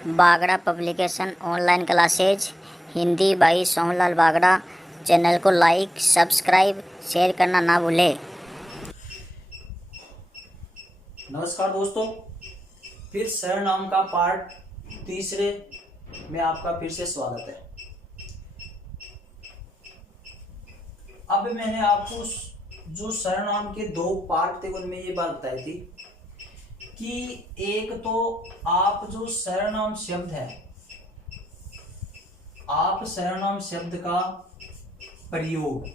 Bagda publication online classes Hindi by Sohanlal Bagda. Channel को like, subscribe, share करना ना भूलें। नमस्कार दोस्तों, फिर सरनाम का पार्ट तीसरे में आपका फिर से स्वागत है। अब मैंने आपको जो सरनाम के दो पार्ट थे उनमें ये बात बताई थी कि एक तो आप जो सरनाम शब्द है, आप सरनाम शब्द का प्रयोग,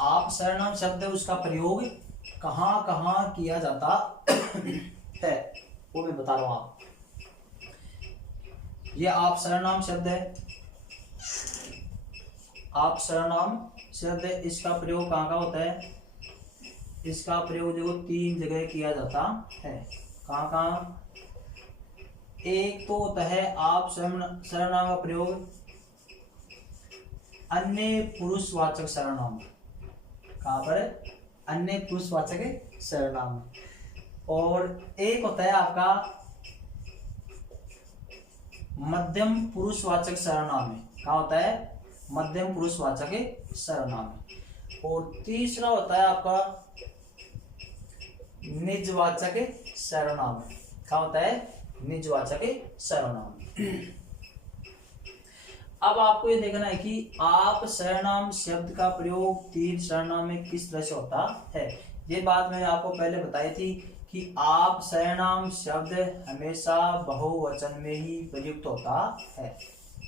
आप सरनाम शब्द है उसका प्रयोग कहाँ कहाँ किया जाता है वो मैं बता रहा हूं। आप ये आप सरनाम शब्द है, आप सरनाम शब्द है, इसका प्रयोग कहाँ का होता है? इसका प्रयोग देखो तीन जगह किया जाता है। कहाँ कहाँ? एक तो होता है आप सर्वनाम का प्रयोग अन्य पुरुषवाचक सर्वनाम। कहाँ पर? अन्य पुरुषवाचक सर्वनाम। और एक होता है आपका मध्यम पुरुषवाचक सर्वनाम। कहाँ होता है? मध्यम पुरुषवाचक सर्वनाम। और तीसरा होता है आपका निजवाचक सर्वनाम। क्या होता है? निजवाचक सर्वनाम। अब आपको ये देखना है कि आप सर्वनाम शब्द का प्रयोग तीन सर्वनाम में किस तरह से होता है। ये बात मैंने आपको पहले बताई थी कि आप सर्वनाम शब्द हमेशा बहुवचन में ही प्रयुक्त होता है।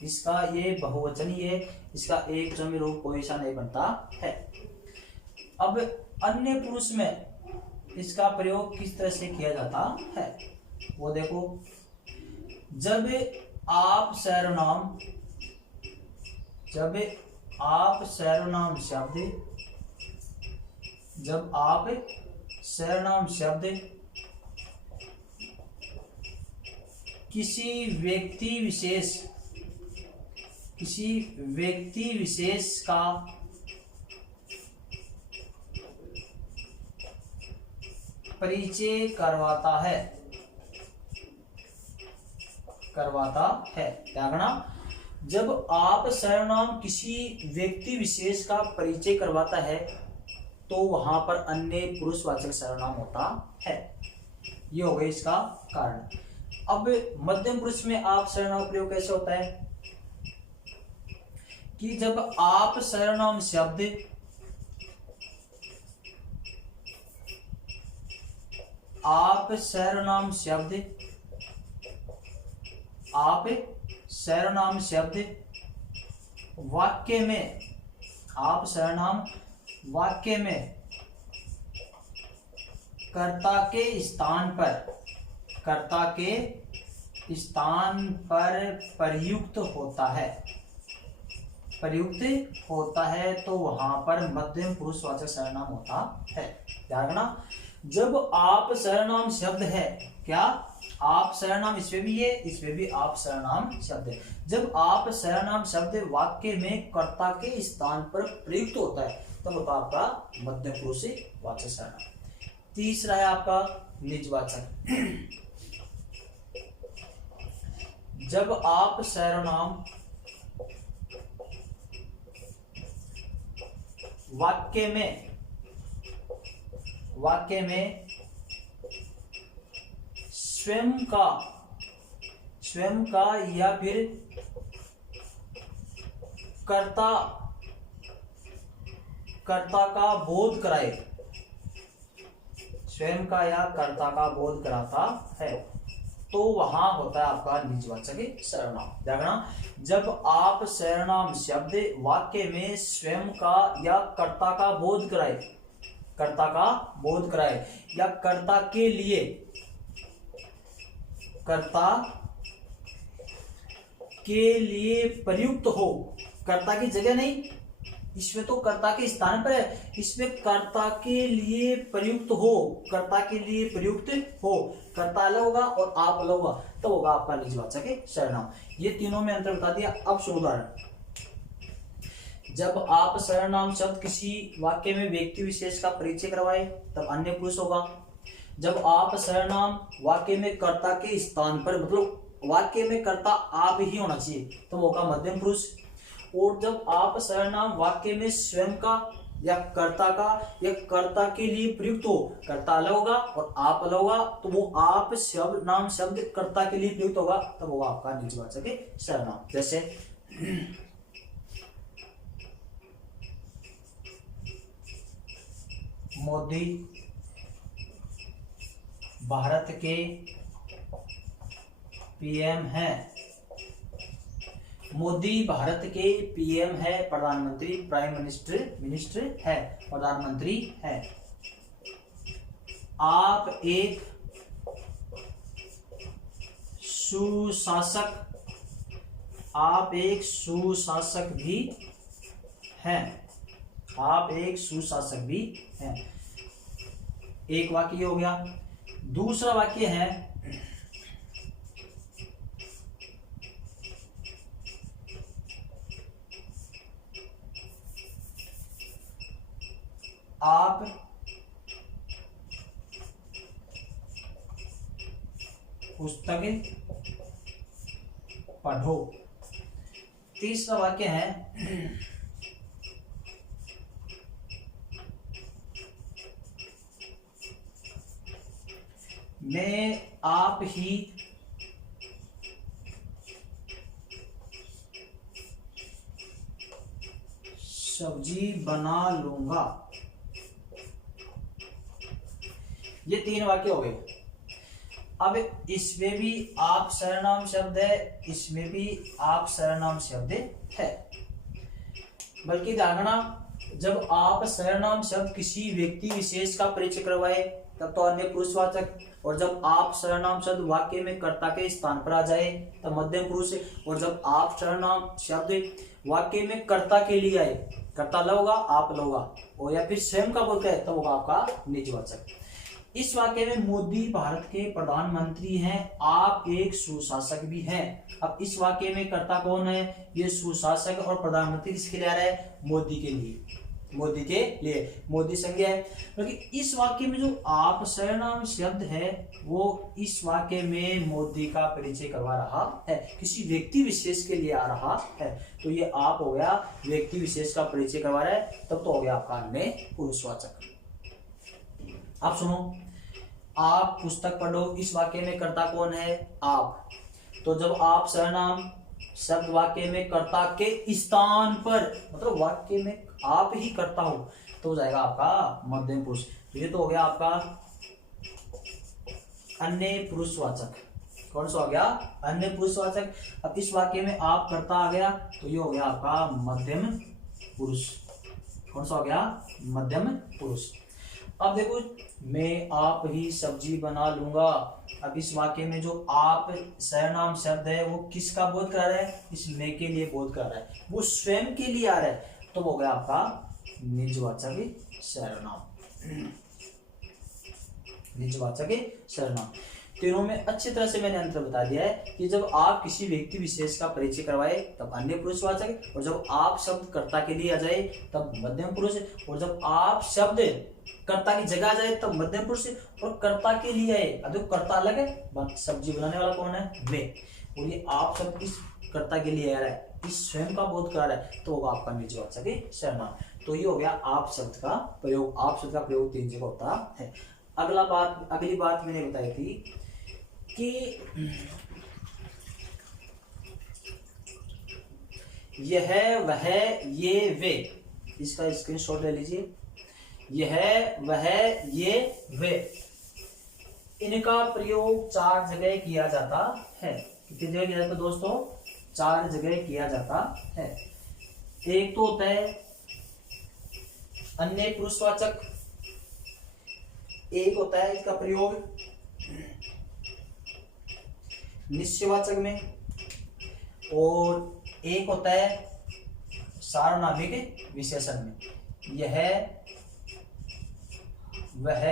इसका ये बहुवचन ही है, इसका एक वचन में रूप कोई सा नहीं बनता है। अब अन्य पुरुष में इसका प्रयोग किस तरह से किया जाता है वो देखो। जब आप सर्वनाम शब्द किसी व्यक्ति विशेष का परिचय करवाता है। क्या कहना? जब आप सर्वनाम किसी व्यक्ति विशेष का परिचय करवाता है तो वहां पर अन्य पुरुषवाचक सर्वनाम होता है। ये हो गया इसका कारण। अब मध्यम पुरुष में आप सर्वनाम प्रयोग कैसे होता है कि जब आप सर्वनाम शब्द वाक्य में, आप सर्वनाम वाक्य में कर्ता के स्थान पर प्रयुक्त होता है तो वहां पर मध्यम पुरुषवाचक सर्वनाम होता है। ध्यान रखना, जब आप सर्वनाम शब्द है, क्या आप सर्वनाम इसमें भी है, इसमें भी आप सर्वनाम शब्द है। जब आप सर्वनाम शब्द वाक्य में कर्ता के स्थान पर प्रयुक्त होता है तब होता है आपका मध्यम पुरुषवाचक सर्वनाम। तीसरा है आपका निजवाचक। जब आप सर्वनाम वाक्य में स्वयं का या फिर कर्ता का बोध कराए, स्वयं का या कर्ता का बोध कराता है तो वहां होता है आपका निजवाचक सर्वनाम। देखना, जब आप सर्वनाम शब्द वाक्य में स्वयं का या कर्ता का बोध कराए या कर्ता के लिए प्रयुक्त हो, कर्ता की जगह नहीं, इसमें तो कर्ता के स्थान पर है, इसमें कर्ता के लिए प्रयुक्त हो, कर्ता अलग होगा और आप अलग होगा तो होगा आपका निजवाचक सर्वनाम। ये तीनों में अंतर बता दिया। अब सुनो उदाहरण। जब आप सर्वनाम शब्द किसी वाक्य में व्यक्ति विशेष का परिचय करवाए तब अन्य पुरुष होगा। जब आप सर्वनाम वाक्य में कर्ता के स्थान पर, मतलब वाक्य में कर्ता आप ही होना चाहिए तो होगा मध्यम पुरुष। और जब आप सर्वनाम वाक्य में स्वयं का या कर्ता के लिए प्रयुक्त हो, कर्ता अलग होगा और आप अलग होगा, तो वो आप शब्द नाम शब्द कर्ता के लिए प्रयुक्त होगा तब होगा आपका निजवाचक सर्वनाम। जैसे मोदी भारत के पीएम हैं। मोदी भारत के पीएम है, प्रधानमंत्री, प्राइम मिनिस्टर है, प्रधानमंत्री है। आप एक सुशासक भी हैं। आप एक सुशासक भी हैं। एक वाक्य हो गया। दूसरा वाक्य है आप पुस्तक पढ़ो। तीसरा वाक्य है मैं आप ही सब्जी बना लूंगा। ये 3 वाक्य हो गए। अब इसमें भी आप सर्वनाम शब्द है, इसमें भी आप सर्वनाम शब्द है। बल्कि ध्यान रखना, जब आप सर्वनाम शब्द किसी व्यक्ति विशेष का परिचय करवाए तब तो अन्य पुरुषवाचक, और जब आप सर्वनाम शब्द वाक्य में कर्ता के स्थान पर आ जाए तब मध्यम पुरुष, और जब आप सर्वनाम शब्द वाक्य में कर्ता के लिए आए, कर्ता अलग होगा आप अलग होगा, और या फिर स्वयं का बोलते हैं तब होगा आपका निजवाचक। इस वाक्य में मोदी भारत के प्रधानमंत्री हैं, आप एक सुशासक भी हैं। अब इस वाक्य में कर्ता कौन है? ये सुशासक और प्रधानमंत्री किसके लिए आ रहा है? मोदी के लिए, मोदी के लिए, मोदी संज्ञा है। क्योंकि इस वाक्य में जो आप सर्वनाम शब्द है वो इस वाक्य में मोदी का परिचय करवा रहा है, किसी व्यक्ति विशेष के लिए आ रहा है, तो ये आप हो गया व्यक्ति विशेष का परिचय करवा रहा है, तब तो हो गया आपका अन्य पुरुषवाचक। आप सुनो, आप पुस्तक पढ़ो, इस वाक्य में कर्ता कौन है? आप। तो जब आप सर्वनाम शब्द वाक्य में कर्ता के स्थान पर, मतलब वाक्य में आप ही कर्ता हो, तो हो जाएगा आपका मध्यम पुरुष। तो ये तो हो गया आपका अन्य पुरुषवाचक। कौन सा हो गया? अन्य पुरुषवाचक। अब इस वाक्य में आप कर्ता आ गया तो ये हो गया आपका मध्यम पुरुष। कौन सा हो गया? मध्यम पुरुष। अब देखो, मैं आप ही सब्जी बना लूंगा। अब इस वाक्य में जो आप सर्वनाम शब्द है वो किसका बोध कर रहा है? इस मैं के लिए बोध कर रहा है, वो स्वयं के लिए आ रहा है, तो हो गया आपका निजवाचक सर्वनाम। निजवाचक सर्वनाम। तीनों में अच्छी तरह से मैंने अंतर बता दिया है कि जब आप किसी व्यक्ति विशेष का परिचय करवाए तब अन्य पुरुषवाचक, और जब आप शब्द कर्ता के लिए आ जाए तब मध्यम पुरुष, और जब आप शब्द कर्ता की जगह आ जाए तब मध्यम पुरुष, और कर्ता के लिए आए, अब देखो कर्ता अलग है, सब्जी बनाने वाला कौन है? मैं। और ये आप शब्द इस कर्ता के लिए आ रहा है, इस स्वयं का बोध कर रहा है, तो होगा आपका निजवाचक सर्वनाम। तो ये हो गया आप शब्द का प्रयोग। आप शब्द का प्रयोग 3 जगह होता है। अगली बात मैंने बताई थी कि यह वह ये वे, इसका स्क्रीनशॉट ले लीजिए। यह वह ये वे, इनका प्रयोग 4 जगह किया जाता है। कितनी जगह किया जाता है दोस्तों? 4 जगह किया जाता है। एक तो होता है अन्य पुरुषवाचक, एक होता है इसका प्रयोग निश्चयवाचक में, और एक होता है सार्वनामिक विशेषण में। यह वह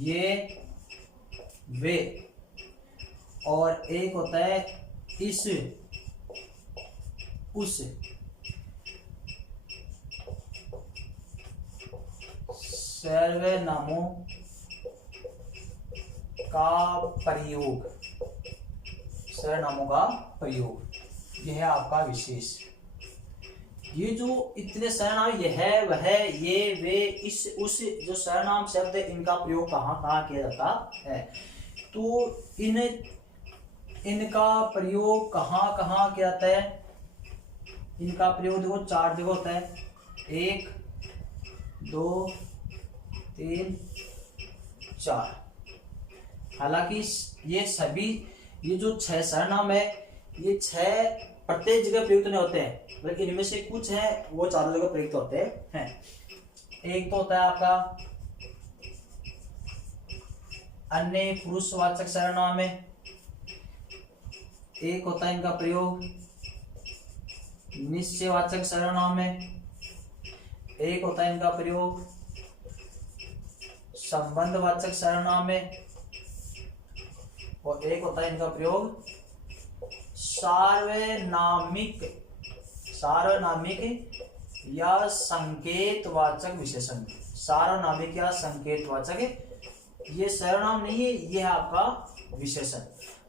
ये वे, और एक होता है इस उस। सर्वनामों का प्रयोग सर्वनामों का प्रयोग, यह है आपका विशेष। ये जो इतने सर्वनाम, यह है, वह, ये, वे, इस, उस, जो सर्वनाम शब्द है, इनका प्रयोग कहाँ कहाँ किया जाता है? तो इनका प्रयोग कहाँ कहाँ किया जाता है? इनका प्रयोग देखो 4 जगह होता है, 1 2 3 4। हालांकि ये जो 6 सर्वनाम है, ये 6 प्रत्येक जगह प्रयुक्त नहीं होते हैं, बल्कि इनमें से कुछ है वो 4 जगह प्रयुक्त होते हैं। एक तो होता है आपका अन्य पुरुषवाचक सर्वनाम है, एक होता है इनका प्रयोग निश्चयवाचक सर्वनाम है, एक होता है इनका प्रयोग संबंधवाचक सर्वनाम है, और एक होता है इनका प्रयोग सार्वनामिक या संकेतवाचक विशेषण। सार्वनामिक या संकेतवाचक, ये सर्वनाम नहीं है, ये है आपका विशेषण,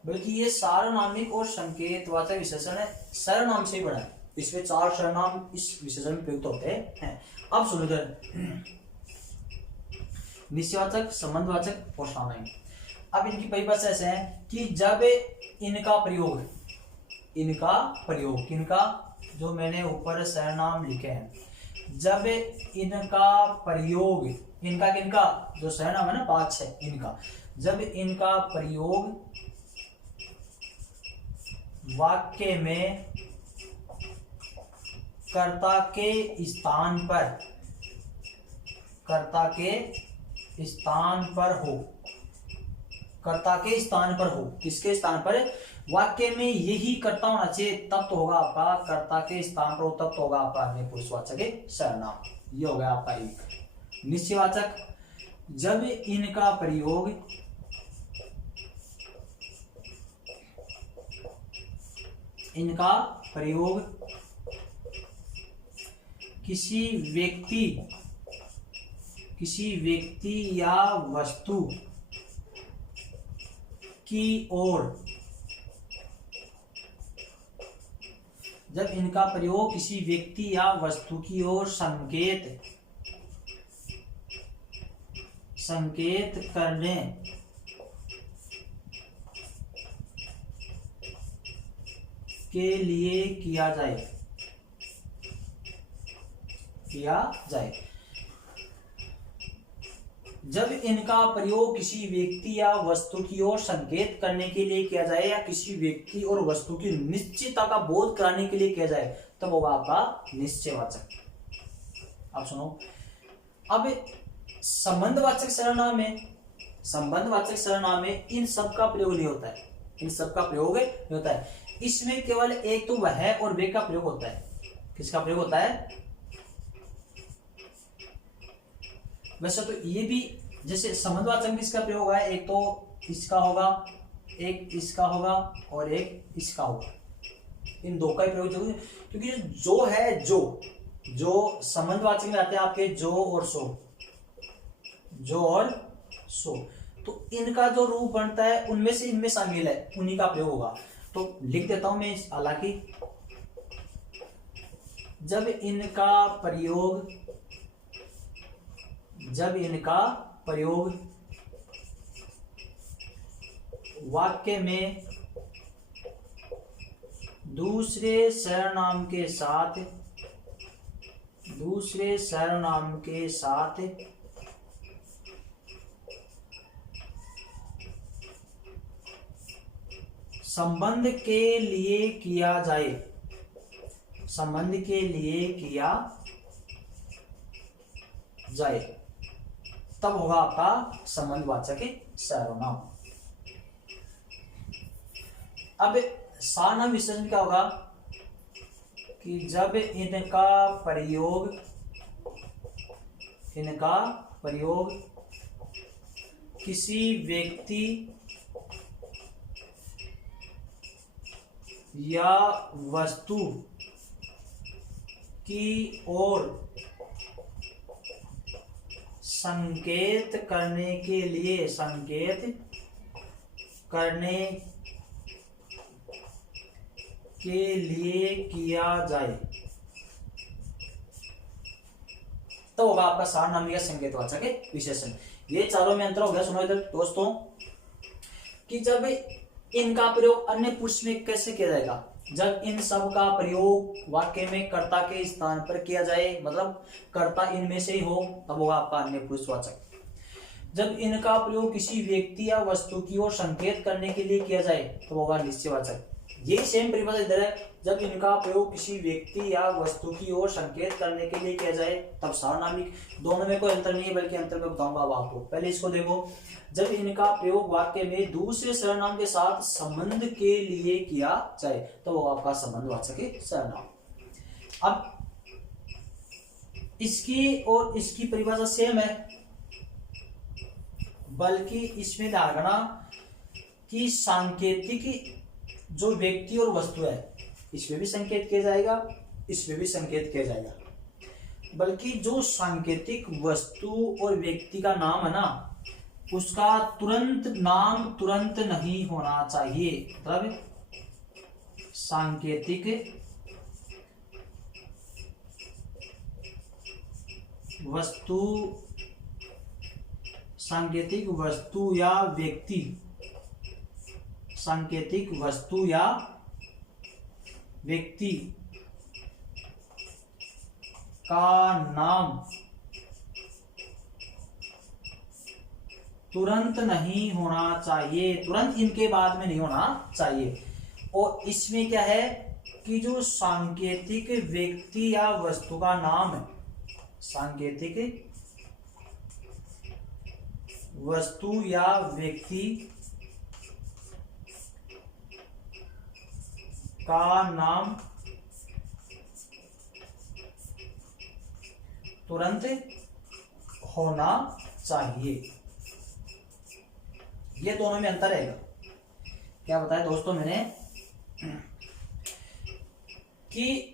बल्कि ये सार्वनामिक और संकेतवाचक विशेषण है, सर्वनाम से ही बना है। इसमें 4 सर्वनाम इस विशेषण में प्रयुक्त होते हैं। अब सुनो इधर, निश्चयवाचक, संबंधवाचक और सार्वनामिक। अब इनकी परिभाषा ऐसे है कि जब इनका प्रयोग किनका, जो मैंने ऊपर सर्वनाम लिखे हैं, जब इनका प्रयोग, इनका किनका, जो सर्वनाम है ना 5 है इनका, जब इनका प्रयोग वाक्य में कर्ता के स्थान पर हो, किसके स्थान पर? वाक्य में यही कर्ता होना चाहिए, तब तो होगा आपका कर्ता के स्थान पर हो, तब तो होगा आपका अन्य पुरुषवाचक सर्वनाम। ये हो गया आपका एक। निश्चयवाचक, जब इनका प्रयोग किसी व्यक्ति या वस्तु की ओर, जब इनका प्रयोग किसी व्यक्ति या वस्तु की ओर संकेत करने के लिए किया जाए, जब इनका प्रयोग किसी व्यक्ति या वस्तु की ओर संकेत करने के लिए किया जाए, या किसी व्यक्ति और वस्तु की निश्चितता का बोध कराने के लिए किया जाए, तब होगा आपका निश्चयवाचक। अब सुनो, अब संबंधवाचक सर्वनाम में इन सब का प्रयोग नहीं होता है, इसमें केवल एक तो वह और वे का प्रयोग होता है। किसका प्रयोग होता है? वैसे तो ये भी, जैसे संबंधवाचक में इसका प्रयोग है, एक तो इसका होगा, एक इसका होगा और एक इसका होगा, इन दो का ही प्रयोग जरूरी है, क्योंकि जो है, जो संबंधवाचक में आते हैं आपके जो और सो, तो इनका जो रूप बनता है उनमें से इनमें शामिल है, उन्हीं का प्रयोग होगा। तो लिख देता हूं मैं, हालांकि जब इनका प्रयोग वाक्य में दूसरे सर्वनाम के साथ संबंध के लिए किया जाए, तब होगा आपका संबंधवाचक सर्वनाम। अब सार्वनाम विशेषण क्या होगा कि जब इनका प्रयोग किसी व्यक्ति या वस्तु की ओर संकेत करने के लिए किया जाए तो होगा आपका सारनामी का संकेतवाचक विशेषण। ये चारों में अंतर हो गया। सुनो इधर दोस्तों कि जब इनका प्रयोग अन्य पुरुष में कैसे किया जाएगा, जब इन सब का प्रयोग वाक्य में कर्ता के स्थान पर किया जाए, मतलब कर्ता इनमें से ही हो, तब होगा आपका अन्य पुरुषवाचक। जब इनका प्रयोग किसी व्यक्ति या वस्तु की ओर संकेत करने के लिए किया जाए तो होगा निश्चयवाचक। ये सेम परिभाषा इधर है, जब इनका प्रयोग किसी व्यक्ति या वस्तु की ओर संकेत करने के लिए किया जाए तब सार्वनामिक। दोनों में कोई अंतर नहीं है, बल्कि अंतर मैं बताऊंगा अब आपको। पहले इसको देखो, जब इनका प्रयोग वाक्य में दूसरे सर्वनाम के साथ संबंध के लिए किया जाए तो वो आपका संबंधवाचक सर्वनाम। अब इसकी और इसकी परिभाषा सेम है, बल्कि इसमें ध्यान रखना कि सांकेतिक जो व्यक्ति और वस्तु है इसमें भी संकेत किया जाएगा, इसमें भी संकेत किया जाएगा, बल्कि जो सांकेतिक वस्तु और व्यक्ति का नाम है ना उसका नाम तुरंत नहीं होना चाहिए। मतलब सांकेतिक वस्तु या व्यक्ति, सांकेतिक वस्तु या व्यक्ति का नाम तुरंत नहीं होना चाहिए, तुरंत इनके बाद में नहीं होना चाहिए। और इसमें क्या है कि जो सांकेतिक व्यक्ति या वस्तु का नाम है, सांकेतिक वस्तु या व्यक्ति का नाम तुरंत होना चाहिए। ये दोनों में अंतर रहेगा। क्या बताया दोस्तों मैंने कि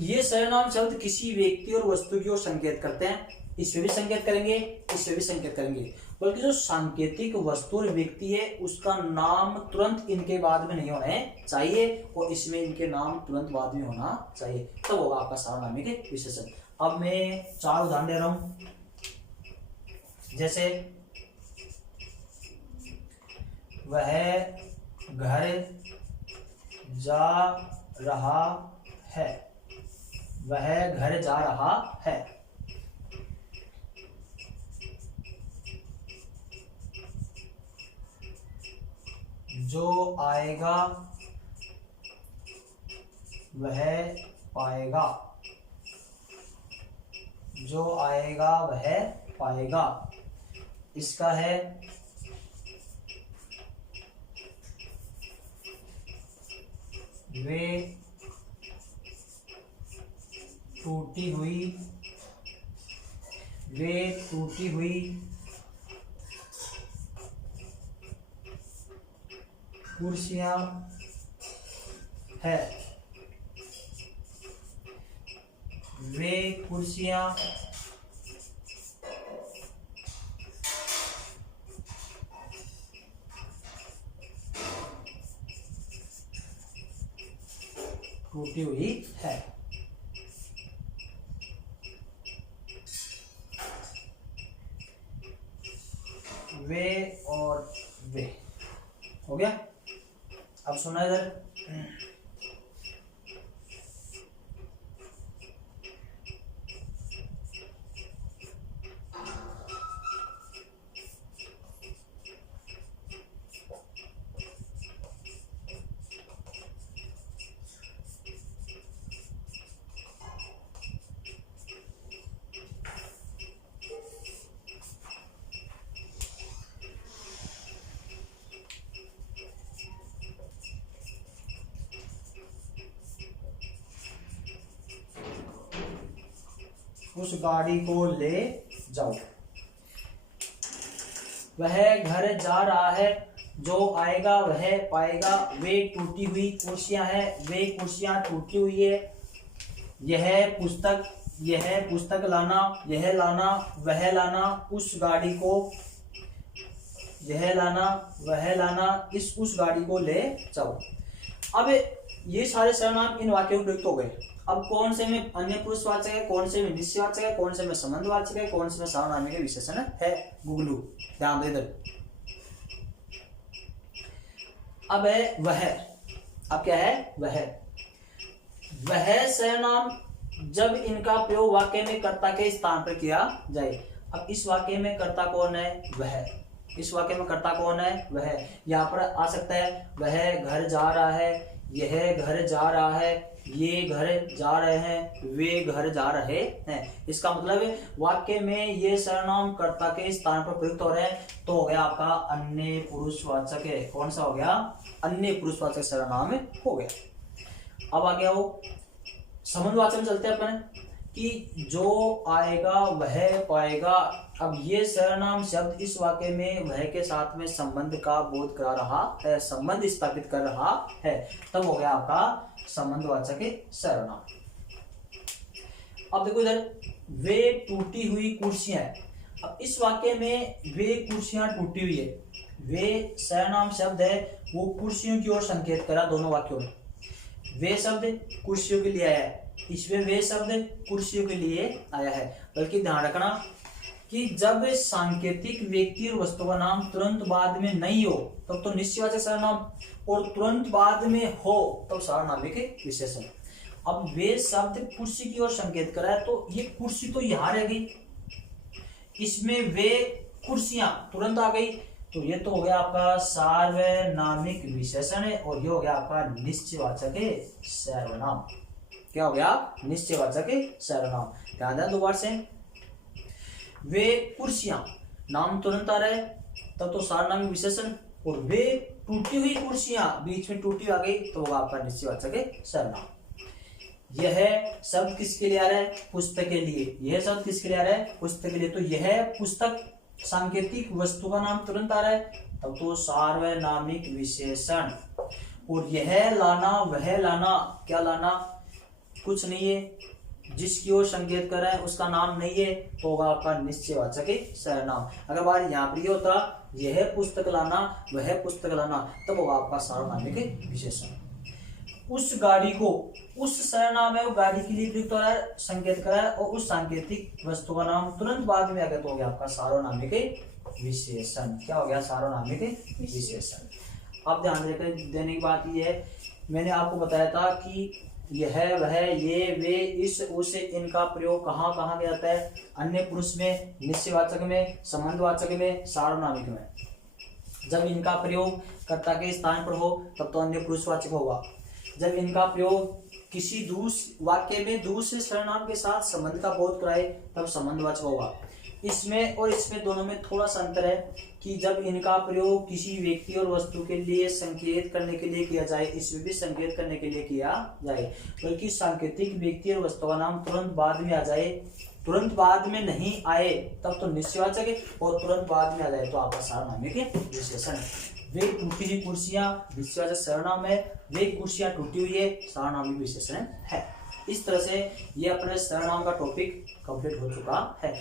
ये सर्वनाम शब्द किसी व्यक्ति और वस्तु की ओर संकेत करते हैं, इसमें भी संकेत करेंगे, इसमें भी संकेत करेंगे, बल्कि जो सांकेतिक वस्तु और व्यक्ति है उसका नाम तुरंत इनके बाद में नहीं होना चाहिए और इसमें इनके नाम तुरंत बाद में होना चाहिए, तब तो होगा आपका सार्वनामिक विशेषण। अब मैं 4 उदाहरण दे रहा हूं, जैसे वह घर जा रहा है, वह घर जा रहा है। जो आएगा वह पाएगा, जो आएगा वह पाएगा। इसका है वे टूटी हुई कुर्सियां है, वे कुर्सियां टूटी हुई है। वे और वे हो गया। अब सुना इधर, उस गाड़ी को ले जाओ। वह घर जा रहा है, जो आएगा वह पाएगा। वे टूटी हुई कुर्सियां हैं, वे कुर्सियां टूटी हुई है। यह पुस्तक लाना, यह लाना, वह लाना, उस गाड़ी को, यह लाना, वह लाना, उस गाड़ी को ले जाओ। अब ये सारे सर्वनाम इन वाक्यों में प्रयुक्त हो गए। अब कौन से में अन्य पुरुषवाचक है, कौन से में निश्चयवाचक है, कौन से में संबंधवाचक है, कौन से में सार्वनामिक के विशेषण है गुगलू, ध्यान दे इधर। अब है वह, अब क्या है वह सर्वनाम जब इनका प्रयोग वाक्य में कर्ता के स्थान पर किया जाए। अब इस वाक्य में कर्ता कौन है, वह। इस वाक्य में कर्ता कौन है, वह। यहाँ पर आ सकता है वह घर जा रहा है, यह घर जा रहा है, ये घर जा रहे हैं, वे घर जा रहे हैं। इसका मतलब वाक्य में ये सर्वनाम कर्ता के स्थान पर प्रयुक्त हो रहे हैं, तो हो गया आपका अन्य पुरुषवाचक है। कौन सा हो गया, अन्य पुरुषवाचक सर्वनाम हो गया। अब आ गया वो संबंधवाचक में चलते हैं अपन कि जो आएगा वह पाएगा। अब ये सर्वनाम शब्द इस वाक्य में वह के साथ में संबंध का बोध करा रहा है, संबंध स्थापित कर रहा है, तब हो गया आपका संबंधवाचक सर्वनाम। अब देखो इधर, वे टूटी हुई कुर्सियां। अब इस वाक्य में वे कुर्सियां टूटी हुई है, वे सर्वनाम शब्द है, वो कुर्सियों की ओर संकेत करा दोनों वाक्यों में। वे शब्द कुर्सियों के लिए आया है, इसमें वे शब्द कुर्सियों के लिए आया है। बल्कि ध्यान रखना कि जब सांकेतिक व्यक्ति और वस्तु का नाम तुरंत बाद में नहीं हो तब तो निश्चयवाचक सर्वनाम, और तुरंत बाद में हो तब सार्वनामिक विशेषण। अब वे शब्द कुर्सी की ओर संकेत करा है, तो ये कुर्सी तो यहां रह गई, इसमें वे कुर्सियां तुरंत आ गई, तो ये तो हो गया आपका सार्वनामिक विशेषण है, और ये हो गया आपका निश्चयवाचक सर्वनाम। क्या हो गया, निश्चयवाचक सर्वनाम। ध्यान दें दोबारा से, वे कुर्सियां नाम तुरंत आ रहा है तब तो सार्वनामिक विशेषण, और वे टूटी हुई कुर्सियां बीच में टूटी आ गई तो होगा आपका निश्चयवाचक सर्वनाम। यह शब्द किसके लिए आ रहा है, पुस्तक के लिए। यह शब्द किसके लिए आ रहा है, पुस्तक के लिए, तो यह पुस्तक सांकेतिक वस्तु का नाम तुरंत आ रहा है तब तो सार्वनामिक विशेषण। और यह लाना वह लाना, क्या लाना, कुछ नहीं है, जिसकी ओर संकेत कर रहा है उसका नाम नहीं है, तो होगा आपका निश्चयवाचक सर्वनाम। अगर बार यहाँ पर होता यह पुस्तक लाना वह पुस्तक लाना, तब होगा आपका सार्वनामिक विशेषण। उस गाड़ी को, उस सर्वनाम है वो गाड़ी के लिए प्रयुक्त हो रहा है, संकेत कर रहा है, और उस सांकेतिक वस्तु का नाम तुरंत बाद में आ गया तो हो गया आपका सार्वनामिक विशेषण। क्या हो गया, सार्वनामिक विशेषण। अब ध्यान देने की बात यह है, मैंने आपको बताया था कि यह वह ये वे इस उस इनका प्रयोग कहाँ कहाँ किया जाता है, अन्य पुरुष में, निश्चयवाचक में, संबंधवाचक में, सार्वनामिक में। जब इनका प्रयोग कर्ता के स्थान पर हो तब तो अन्य पुरुषवाचक होगा। जब इनका प्रयोग किसी वाक्य में दूसरे सर्वनाम के साथ संबंध का बोध कराए तब संबंधवाचक होगा। इसमें और इसमें दोनों में थोड़ा सा अंतर है कि जब इनका प्रयोग किसी व्यक्ति और वस्तु के लिए संकेत करने के लिए किया जाए, इसमें भी संकेत करने के लिए किया जाए, बल्कि सांकेतिक व्यक्ति और वस्तु का नाम तुरंत बाद में आ जाए, तुरंत बाद में नहीं आए तब तो निश्चयवाचक है, और तुरंत बाद में आ जाए तो आपका सार्वनामिक विशेषण। वे टूटी हुई कुर्सियां निश्चयवाचक सर्वनाम है, वे कुर्सियां टूटी हुई है सार्वनामिक विशेषण है। इस तरह से ये अपने सर्वनाम का टॉपिक कंप्लीट हो चुका है।